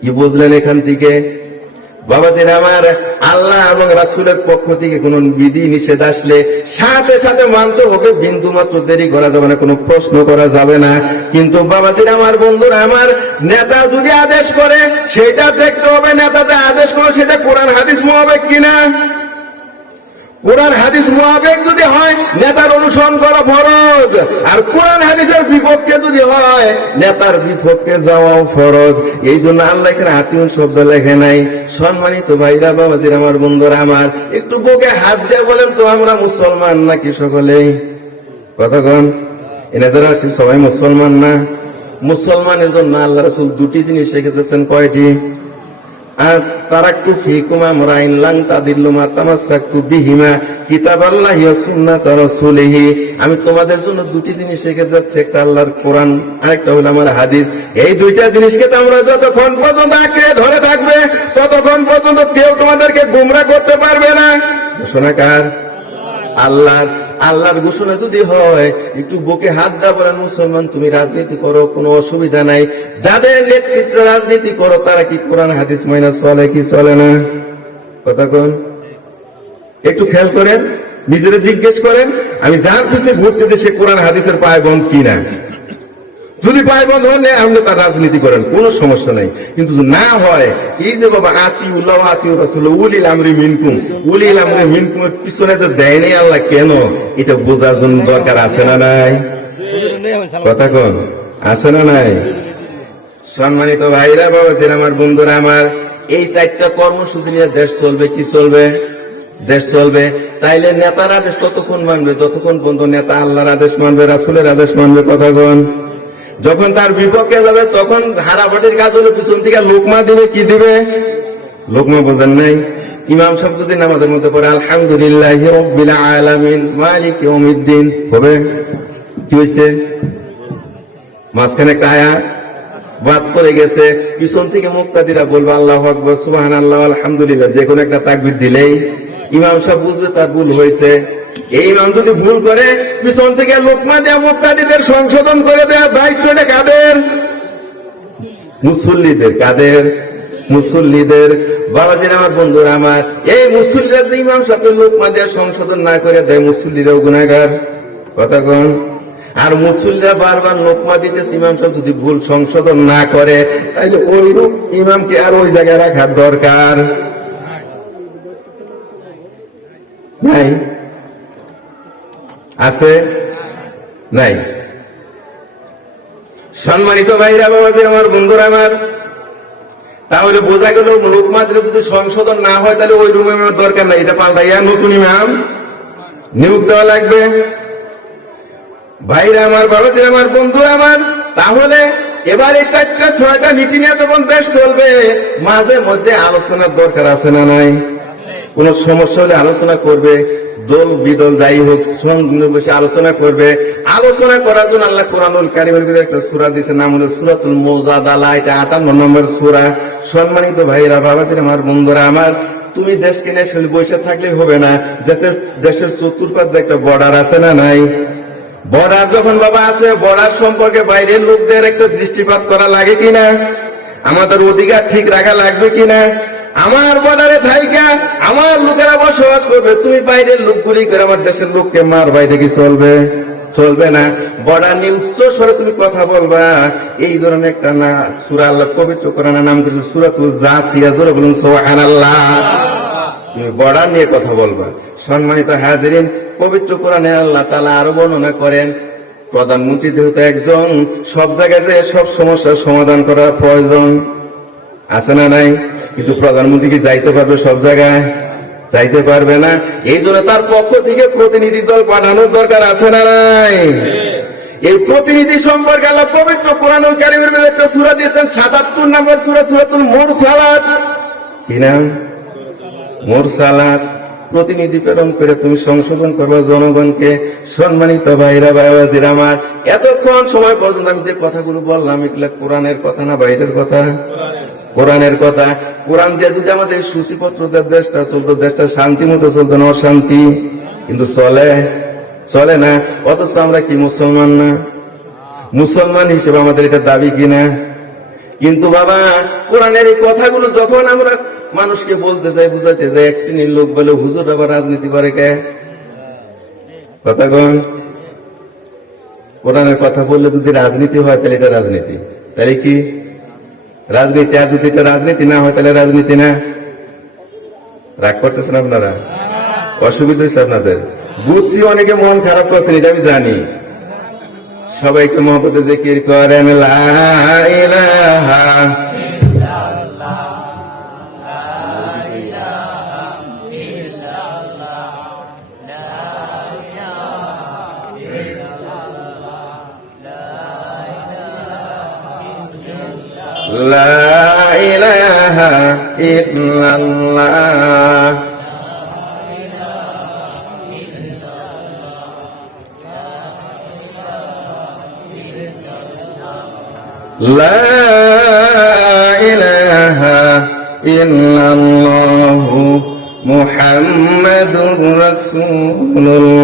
কি বুঝলেন এখান থেকে? বাবাজির আমার, আল্লাহ এবং রাসূলের পক্ষ থেকে কোন বিধি নিষেধ আসলে সাথে সাথে মানতে হবে, বিন্দু মাত্র দেরি করা যাবে না, কোনো প্রশ্ন করা যাবে না। কিন্তু বাবাজির আমার, বন্ধুরা আমার, নেতা যদি আদেশ করে সেটা দেখতে হবে নেতা যে আদেশ করে সেটা কোরআন হাদিস মোতাবেক কিনা। কোরআন হাদিস মোতাবেক যদি হয় নেতার অনুসরণ করা ফরজ, আর কোরআন হাদিসের বিপক্ষে যদি হয় নেতার বিপক্ষে যাওয়াও ফরজ। এই জন্য আল্লাহ এখানে আতিউন শব্দ লেখে নাই। সম্মানিত ভাইরা, বাবাজির আমার, বন্ধুরা আমার, একটু বুকে হাত দিয়ে বলেন তো আমরা মুসলমান নাকি সকলেই? কতক্ষণ এনে যারা আছি সবাই মুসলমান না? মুসলমানের জন্য আল্লাহ রাসূল দুটি জিনিস শিখিয়েছেন। কয়টি? আর তারাকতু ফিকুম আমরাইন লান তাদিল্লু মা তামাসসাকতু বিহিমা কিতাবাল্লাহি ওয়া সুন্নাত রাসূলিহি। আমি তোমাদের জন্য দুটি জিনিস রেখে যাচ্ছি, একটা আল্লাহর কোরআন, আরেকটা হলো আমার হাদিস। এই দুইটা জিনিসকে তোমরা যতক্ষণ পর্যন্ত আঁকড়ে ধরে থাকবে ততক্ষণ পর্যন্ত কেউ তোমাদেরকে গোমরাহ করতে পারবে না। ঘোষণাকার আল্লাহর। আল্লাহর ঘোষণা যদি হয় একটু বুকে হাত দা বলেন, মুসলমান তুমি রাজনীতি করো, কোনো অসুবিধা নাই। যাদের নেতৃত্বে রাজনীতি করো তারা কি কোরআন হাদিস মাইনা চলে কি চলে না? কথা কোন? একটু খেয়াল করেন, নিজেরা জিজ্ঞেস করেন, আমি যার পিছিয়ে ঘুরতেছি সে কোরআন হাদিসের পায়বন্ধ কিনা। যদি পায়বন্ধ হলে আপনি তার রাজনীতি করেন, কোনো সমস্যা নাই। কিন্তু না হয়, এই যে বাবা আতিউল্লাহ আতিউর রাসূল উলিল আমরি মিনকুম, উলিল আমরি মিনকুমের পিছনে যে দেয় নেই আল্লাহ কেন, এটা বোঝার জন্য দরকার আছে না নাই? কথা কোন? আছে না নাই? সম্মানিত ভাইরা, বাবাজির আমার, বন্ধুরা আমার, এই চারটা কর্মসূচি নিয়ে দেশ চলবে। কি চলবে? দেশ চলবে। তাইলে নেতার আদেশ ততক্ষণ মানবে যতক্ষণ পর্যন্ত নেতা আল্লাহর আদেশ মানবে, রাসূলের আদেশ মানবে। কথা কোন? যখন তার বিপক্ষে যাবে তখন হারাবাটির কাজ হলো পিছন থেকে লোকমা দিবে। কি দিবে? লোকমা বোঝেন নাই? ইমাম সাহেব যদি নামাজের মধ্যে পড়ে আলহামদুলিল্লাহি রাব্বিল আলামিন মালিক ইয়াউমিদ্দিন, হবে? কি হয়েছে? মাঝখানে একটা আয়াত বাদ পড়ে গেছে, পিছন থেকে মুক্তাদিরা বলবে আল্লাহু আকবার, সুবহানাল্লাহ, আলহামদুলিল্লাহ, যে কোনো একটা তাকবীর দিলেই ইমাম সাহেব বুঝবে তার ভুল হয়েছে। এই ইমাম যদি ভুল করে পিছন থেকে লোকমা দেয়া মুক্তাদিদের সংশোধন করে দেওয়ার দায়িত্বটা কাদের? মুসল্লিদের। কাদের? মুসল্লিদের। বাবাজির আমার, বন্ধুরা আমার, এই মুসল্লিরা ইমাম সাহেবের লোকমা দেয়া সংশোধন না করে দেয়, মুসল্লিরাও গুনাহগার। কথা কোন? আর মুসল্লিরা বারবার লোকমা দিতেছে, ইমাম সাহেব যদি ভুল সংশোধন না করে তাহলে ওই রূপ ইমামকে আর ওই জায়গায় রাখার দরকার নাই? আছে? নাই? সম্মানিত ভাইরা, বাবাজির আমার, বন্ধুরা আমার, তাহলে বোঝা গেল লোকমা দিলে যদি সংশোধন না হয় তাহলে ওই রুমে দরকার নাই, এটা পাল্টাইয়া নতুন ইমাম নিয়োগ দেওয়া লাগবে। ভাইরা আমার, বাবাজির আমার, বন্ধুরা আমার, তাহলে এবার এই 4-6টা নীতি নিয়ে যখন দেশ চলবে মাঝে মধ্যে আলোচনার দরকার আছে না নাই? কোন সমস্যা হলে আলোচনা করবে, দল বিদল যাই হোক বসে আলোচনা করবে। আলোচনা করার জন্য আল্লাহ কোরআনুল কারীমের ভিতরে একটা সূরা দিয়েছে, নাম হলো সূরাতুল মুজাদালা। এটা 58 নম্বর সূরা। সম্মানিত ভাইরা, বাবাজির আমার, বন্ধুরা আমার, তুমি দেশকে নিয়ে শুধু বসে থাকলে হবে না, যাতে দেশের চতুর্পাশে একটা বর্ডার আছে না নাই? বর্ডার যখন বাবা আছে, বর্ডার সম্পর্কে বাইরের লোকদের একটা দৃষ্টিপাত করা লাগে কিনা? আমাদের অধিকার ঠিক রাখা লাগবে কিনা? আমার বর্ডারে থাইকা আমার লোকেরা বসবাস করবে, তুমি বাইরের লোকগুলি করে আমার দেশের লোককে মার, বাইরে কি চলবে? চলবে না। বর্ডার নিয়ে উচ্চ স্বরে তুমি কথা বলবা, এই ধরনের একটা না সূরা আল্লাহ পবিত্র কোরআনের নাম করেছে সূরাতুল জাসিয়া। জোরে বলুন সুবহানাল্লাহ। তুমি বর্ডার নিয়ে কথা বলবা। সম্মানিত হাজিরিন, পবিত্র কোরআনে আল্লাহ তাআলা আরো বর্ণনা করেন, প্রধানমন্ত্রী যেহেতু একজন, সব জায়গায় যে সব সমস্যার সমাধান করার প্রয়োজন আছে না নাই? কিন্তু প্রধানমন্ত্রী কি যাইতে পারবে সব জায়গায়? যাইতে পারবে না। এই জন্য তার পক্ষ থেকে প্রতিনিধি দল পাঠানোর দরকার আছে না নাই? এই প্রতিনিধি সম্পর্কে আল্লাহ পবিত্র কোরআনুল কারীমের মধ্যে একটা সূরা দিয়েছেন, 77 নম্বর সূরা, সূরাতুল মুরসালাত। কি নাম? মুরসালাত। প্রতিনিধি প্রেরণ করে তুমি সংশোধন করবে জনগণকে। সম্মানিত ভাইরা, বাবাজিরা আমার, এতক্ষণ সময় পর্যন্ত আমি যে কথাগুলো বললাম এগুলা কোরআনের কথা না বাইরের কথা? কোরআনের কথা। কোরআন দিয়ে যদি আমাদের সূচিপত্র দেশটা চলতো, দেশটা শান্তি মতো চলতো না অশান্তি? কিন্তু চলে না। অথচ আমরা কি মুসলমান না? মুসলমান হিসেবে আমাদের এটা দাবি কিনা? কিন্তু বাবা কোরআনের এই কথাগুলো যখন আমরা মানুষকে বলতে যাই, বুঝাইতে যাই, এক শ্রেণীর লোক বলে হুজুর আবার রাজনীতি করে কে? কথা কন, কোরআনের কথা বললে যদি রাজনীতি হয় তাহলে এটা রাজনীতি, তাহলে কি রাজনীতি? আর যদি এটা রাজনীতি না হয় তাহলে রাজনীতি না? রাগ করতেছেন আপনারা? অসুবিধা হয়েছে আপনাদের? বুঝছি অনেকে মন খারাপ করছেন, এটা আমি জানি। সবাইকে মহব্বতে জিকির করেন লা ইলাহা লা ইলাহা ইল্লাল্লাহ। লা ইলাহা ইল্লাল্লাহু মুহাম্মাদুর রাসূলুল্লাহ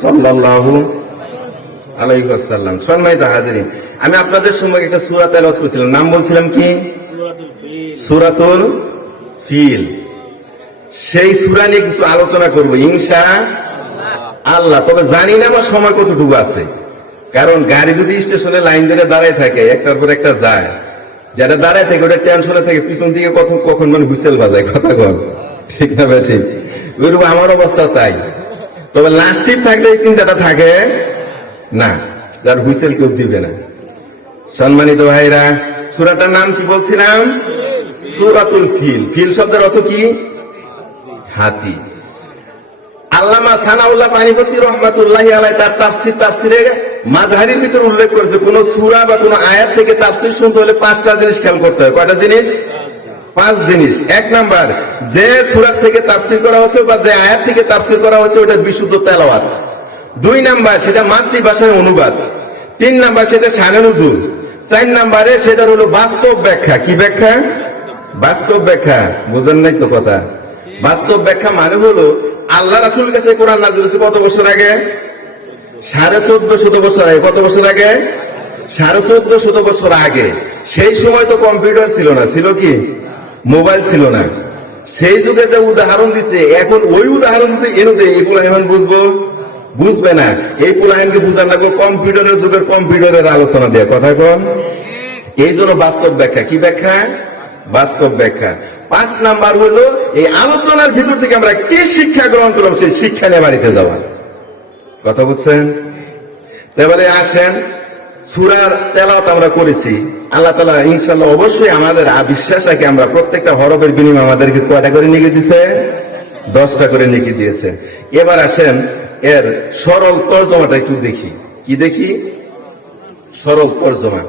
সাল্লাল্লাহু আলাইহি ওয়াসাল্লাম। সম্মানিত হাজিরিন, আমি আপনাদের সঙ্গে একটা সূরা তেলাওয়াত করেছিলাম, নাম বলছিলাম কি? সূরাতুল ফিল। সেই সূরা নিয়ে কিছু আলোচনা করব ইনশাআল্লাহ। তবে জানি না আমার সময় কতটুকু আছে, কারণ গাড়ি যদি স্টেশনে লাইন ধরে দাঁড়ায় থাকে, একটার পর একটা যায়, যারা দাঁড়ায় থাকে ওটা টেনশনে থাকে, পিছন দিকে কখন মানে হুইসেল বাজায়, কথা কন ঠিক না ভাই? ঠিক ওইরকম আমার অবস্থা তাই। তবে লাস্টিক থাকলে এই চিন্তাটা থাকে না, যার হুইসেল কেউ দিবে না। সম্মানিত ভাইরা, সূরাটার নাম কি বলছিলাম? সূরাতুল ফিল। ফিল শব্দের অর্থ কি? হাতি। আল্লামা সানাউল্লাহ পানিপতি রহমাতুল্লাহি আলাইহি তার তাফসিরে মাযহারির ভিতর উল্লেখ করেছে, কোন সূরা বা কোন আয়াত থেকে তাফসির শুনতে হলে 5টা জিনিস খেয়াল করতে হয়। কয়টা জিনিস? 5 জিনিস। 1 নাম্বার, যে সূরা থেকে তাফসির করা হচ্ছে বা যে আয়াত থেকে তাফসির করা হচ্ছে ওটা বিশুদ্ধ তেলাওয়াত। 2 নাম্বার, সেটা মাতৃভাষায় অনুবাদ। 3 নাম্বার, সেটা শানে নুজুল। 4 নাম্বারে সেটার হলো বাস্তব ব্যাখ্যা। কি ব্যাখ্যা? বাস্তব ব্যাখ্যা। বুঝেন নাই তো কথা? বাস্তব ব্যাখ্যা মানে হলো আল্লাহ রাসূলের কাছে কোরআন নাযিল হয়েছে কত বছর আগে? 1450 বছর আগে। কত বছর আগে? 1450 বছর আগে। সেই সময় তো কম্পিউটার ছিল না, ছিল কি? মোবাইল ছিল না। সেই যুগে যে উদাহরণ দিছে, এখন ওই উদাহরণ দিতে এনে দেয়, এই পুলাহিমান বুঝবো? বুঝবে না। এই পুলাহিনকে বুঝান লাগবে কম্পিউটারের যুগের কম্পিউটারের আলোচনা দিয়ে, কথা কন। এই জন্য বাস্তব ব্যাখ্যা। কি ব্যাখ্যা? বাস্তব ব্যাখ্যা। 5 নাম্বার হলো এই আলোচনার ভিতর থেকে আমরা কি শিক্ষা গ্রহণ করলাম সেই শিক্ষা নিয়ে বাড়িতে যাওয়া। কথা বুঝছেন? তাহলে আসেন, সূরার তেলাওয়াত আমরা করেছি। আল্লাহ তাআলা ইনশাআল্লাহ অবশ্যই আমাদের বিশ্বাস রাখে, আমরা প্রত্যেকটা হরফের বিনিময়ে আমাদেরকে কয়টা করে নেকি দিয়েছে? 10টা করে নেকি দিয়েছে। এবার আসেন এর সরল তরজমাটা একটু দেখি। কি দেখি? সরল তরজমা।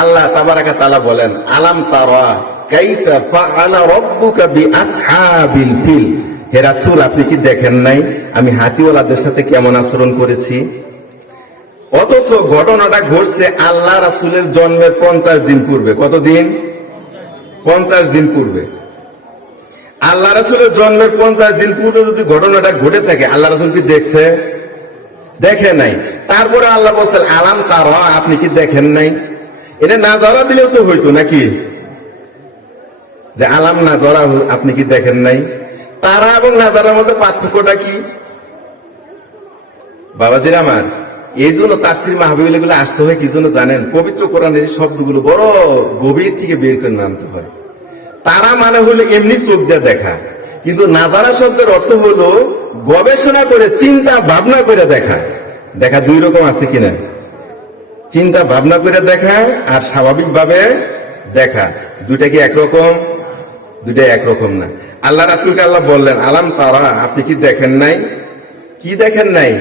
আল্লাহ তাবারাকা তাআলা বলেন, আলাম তারা কাইফা ফাআলা রাব্বুকা বিআসহাবিল ফিল। হে রাসূল, আপনি কি দেখেন নাই আমি হাতিওয়ালাদের সাথে কেমন আচরণ করেছি? অথচ ঘটনাটা ঘটছে আল্লাহ রাসূলের জন্মের 50 দিন পূর্বে। কতদিন? 50 দিন পূর্বে। আল্লাহ রাসূলের জন্মের 50 দিন পূর্বে যদি ঘটনাটা ঘটে থাকে, আল্লাহ রাসূল কি দেখছে? দেখে নাই। তারপরে আল্লাহ বলছেন আলাম তারা, আপনি কি দেখেন নাই? এটা না জরা দিলেও তো হইতো নাকি, যে আলাম না জরা, আপনি কি দেখেন নাই? তারা এবং না জরার মধ্যে পার্থক্যটা কি বাবাজির আমার? এই জন্য তাফসীর মাহফিল এগুলো আসতে হয় কি জন্য জানেন? পবিত্র কোরআনের এই শব্দগুলো বড় গভীর থেকে বের করে আনতে হয়। তারা মানে হলো এমনি চোখ দিয়ে দেখা, কিন্তু নাজারা শব্দের অর্থ হলো গবেষণা করে চিন্তা ভাবনা করে দেখা। দেখা 2 রকম আছে কিনা? চিন্তা ভাবনা করে দেখা আর স্বাভাবিকভাবে দেখা। দুইটা কি একরকম? দুইটা একরকম না। আল্লাহ রাসূলকে আল্লাহ বললেন আলাম তারা, আপনি কি দেখেন নাই? কি দেখেন নাই?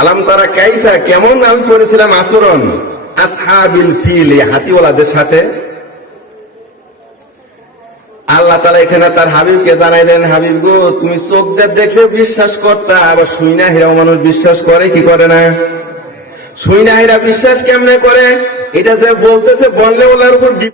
আলাম তারা কাইফা, কেমন আমি করেছিলাম আচরণ আসহাবিল ফিল, হাতিওয়ালাদের সাথে। আল্লাহ তাআলা এখানে তার হাবিবকে জানাইলেন, হাবিব গো, তুমি চোখ দিয়ে দেখে বিশ্বাস করতা, আবার শুইনা হেরাও মানুষ বিশ্বাস করে কি করে না? শুইনা হেরা বিশ্বাস কেমনে করে? এটা যে বলতেছে বললে ওলার উপর